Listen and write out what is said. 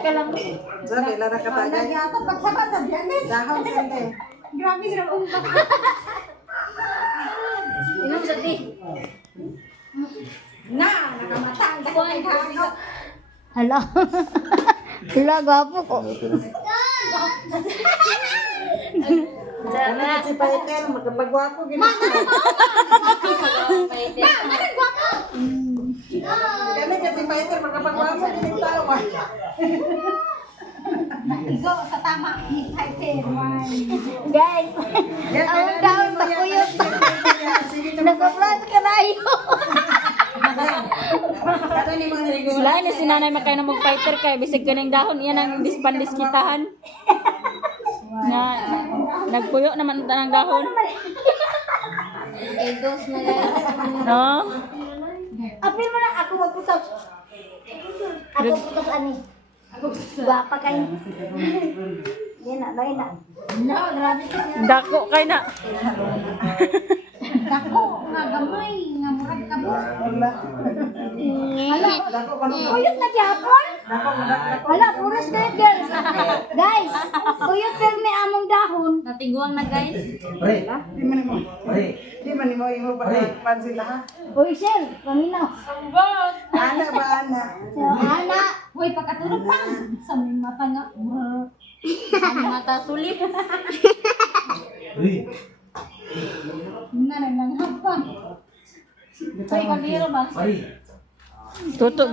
Kalang. Sabi, lara ka tagay. Dahon sende. Grabe sila umpak. Inom sa ti. Nakamatang. Dakuan ka. Hala. Hala, gwapo ko. Ano si Paiter, magkapagwapo. Kami kasi Paiter, magkapagwapo. Igo sa tama ni Paiter. Guys, ang daon takuyot. Nasoplas ka na iyo. Sila ni si nanay makay na mag-fighter kay bisig kaning dahon iyan ang dispandiskitahan. Na nagpuyo naman ta ng dahon. Dos na guys. No? Apil mo na ako magputok. Ako putok ani. Guwapa kayo. Yan na, dahil na. No, grabe ka niya. Dako kay na. Dako, nga gamay, nga murag ka mo. Hala, kuyot na gyapon. Hala, puros kuyot girls. Guys, kuyot pero may among dahon. Natiguang na guys. Di man mo imo pansin ha. Uy, Shell, paminaw. Ana ba ana? Ana, uy, pagkatulog pa. Sa may mata nga. Ang mata sulit. Nananghap pa. Uy, kaliro ba? Tutok